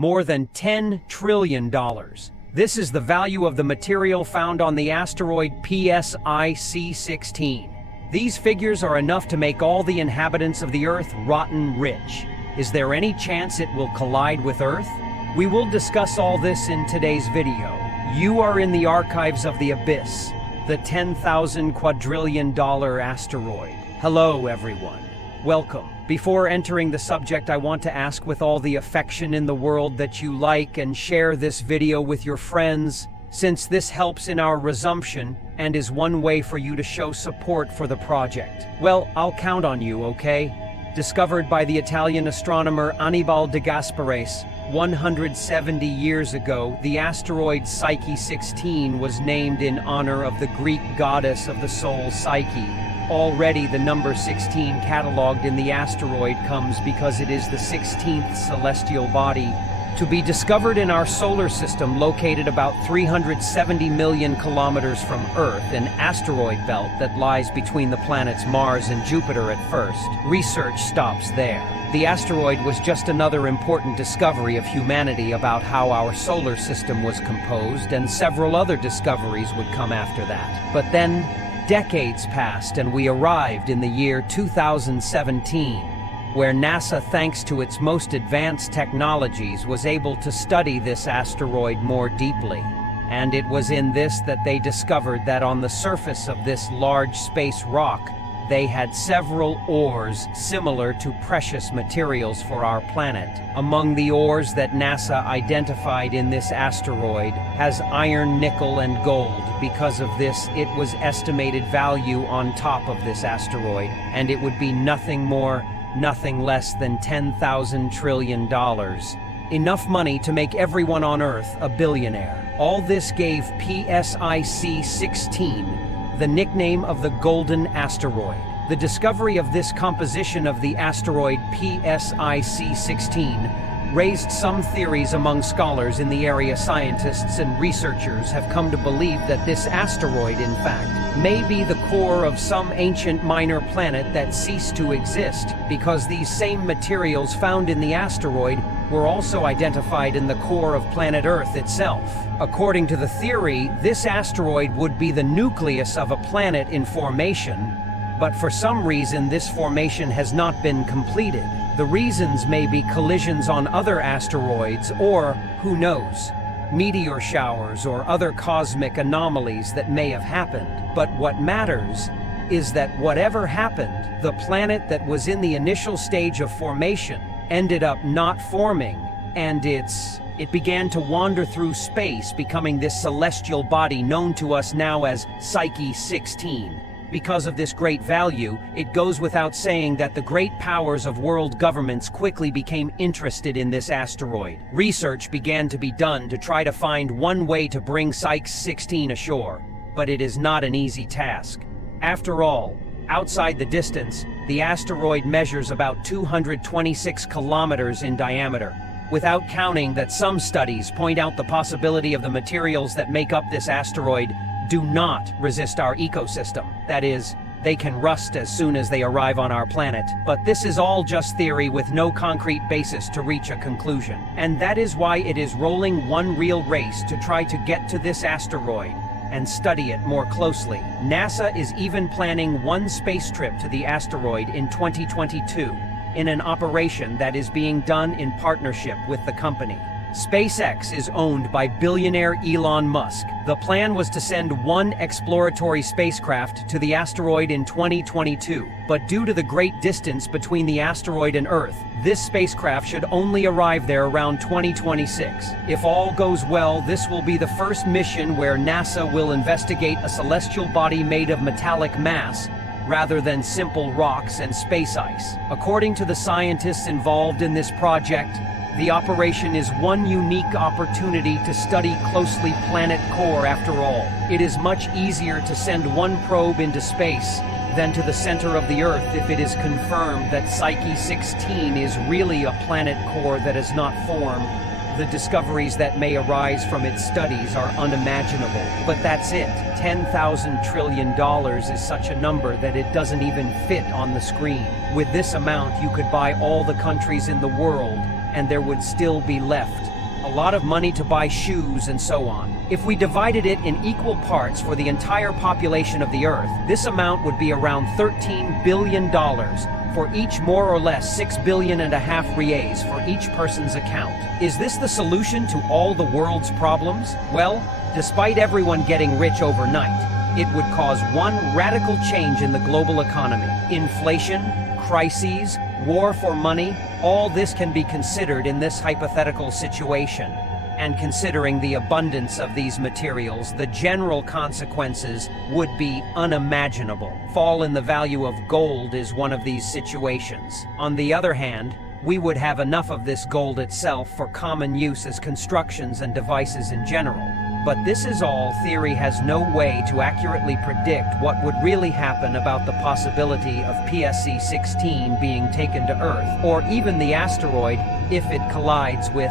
more than $10 trillion. This is the value of the material found on the asteroid Psyche. These figures are enough to make all the inhabitants of the Earth rotten rich. Is there any chance it will collide with Earth? We will discuss all this in today's video. You are in the archives of the abyss, the 10,000 quadrillion dollar asteroid. Hello, everyone. Welcome. Before entering the subject, I want to ask with all the affection in the world that you like and share this video with your friends, since this helps in our resumption and is one way for you to show support for the project. Well, I'll count on you, okay? Discovered by the Italian astronomer Annibale de Gasparis 170 years ago, the asteroid Psyche 16 was named in honor of the Greek goddess of the soul Psyche. Already the number 16 cataloged in the asteroid comes because it is the 16th celestial body to be discovered in our solar system, located about 370 million kilometers from Earth, an asteroid belt that lies between the planets Mars and Jupiter at first. Research stops there. The asteroid was just another important discovery of humanity about how our solar system was composed, and several other discoveries would come after that. But then, decades passed and we arrived in the year 2017, where NASA, thanks to its most advanced technologies, was able to study this asteroid more deeply. And it was in this that they discovered that on the surface of this large space rock, they had several ores similar to precious materials for our planet. Among the ores that NASA identified in this asteroid has iron, nickel, and gold. Because of this, it was estimated value on top of this asteroid, and it would be nothing more, nothing less than $10,000 trillion. Enough money to make everyone on Earth a billionaire. All this gave Psyche 16 the nickname of the Golden Asteroid. The discovery of this composition of the asteroid Psyche 16 raised some theories among scholars in the area. Scientists and researchers have come to believe that this asteroid, in fact, may be the core of some ancient minor planet that ceased to exist, because these same materials found in the asteroid were also identified in the core of planet Earth itself. According to the theory, this asteroid would be the nucleus of a planet in formation, but for some reason this formation has not been completed. The reasons may be collisions on other asteroids or, who knows, meteor showers or other cosmic anomalies that may have happened. But what matters is that whatever happened, the planet that was in the initial stage of formation ended up not forming, and it began to wander through space, becoming this celestial body known to us now as Psyche 16. Because of this great value, it goes without saying that the great powers of world governments quickly became interested in this asteroid. Research began to be done to try to find one way to bring Psyche 16 ashore, but it is not an easy task. After all, outside the distance, the asteroid measures about 226 kilometers in diameter, without counting that some studies point out the possibility of the materials that make up this asteroid do not resist our ecosystem. That is, they can rust as soon as they arrive on our planet. But this is all just theory with no concrete basis to reach a conclusion. And that is why it is rolling one real race to try to get to this asteroid and study it more closely. NASA is even planning one space trip to the asteroid in 2022, in an operation that is being done in partnership with the company. SpaceX is owned by billionaire Elon Musk. The plan was to send one exploratory spacecraft to the asteroid in 2022, but due to the great distance between the asteroid and Earth, this spacecraft should only arrive there around 2026. If all goes well, this will be the first mission where NASA will investigate a celestial body made of metallic mass, rather than simple rocks and space ice. According to the scientists involved in this project, the operation is one unique opportunity to study closely planet core. After all, it is much easier to send one probe into space than to the center of the Earth if it is confirmed that Psyche 16 is really a planet core that is not formed. The discoveries that may arise from its studies are unimaginable. But that's it. $10,000 trillion is such a number that it doesn't even fit on the screen. With this amount, you could buy all the countries in the world, and there would still be left a lot of money to buy shoes and so on. If we divided it in equal parts for the entire population of the Earth, this amount would be around $13 billion for each more or less 6.5 billion reais for each person's account. Is this the solution to all the world's problems? Well, despite everyone getting rich overnight, it would cause one radical change in the global economy. Inflation, crises, war for money, all this can be considered in this hypothetical situation. And considering the abundance of these materials, the general consequences would be unimaginable. Fall in the value of gold is one of these situations. On the other hand, we would have enough of this gold itself for common use as constructions and devices in general. But this is all. Theory has no way to accurately predict what would really happen about the possibility of PSC-16 being taken to Earth, or even the asteroid if it collides with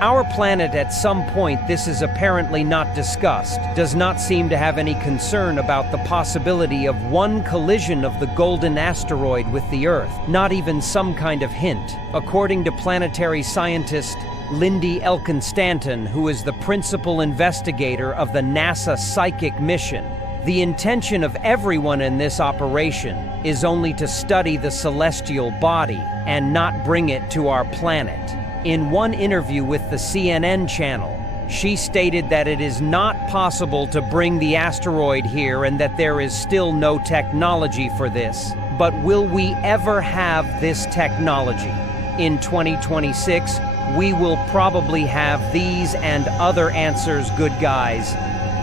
our planet at some point. This is apparently not discussed, does not seem to have any concern about the possibility of one collision of the golden asteroid with the Earth, not even some kind of hint. According to planetary scientist Lindy Elkin-Stanton, who is the principal investigator of the NASA Psyche mission, the intention of everyone in this operation is only to study the celestial body and not bring it to our planet. In one interview with the CNN channel, she stated that it is not possible to bring the asteroid here and that there is still no technology for this. But will we ever have this technology? In 2026, we will probably have these and other answers, good guys.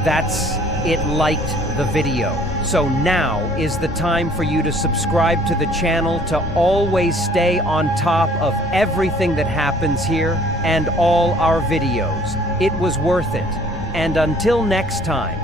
That's it. Liked the video. So now is the time for you to subscribe to the channel to always stay on top of everything that happens here and all our videos. It was worth it. And until next time.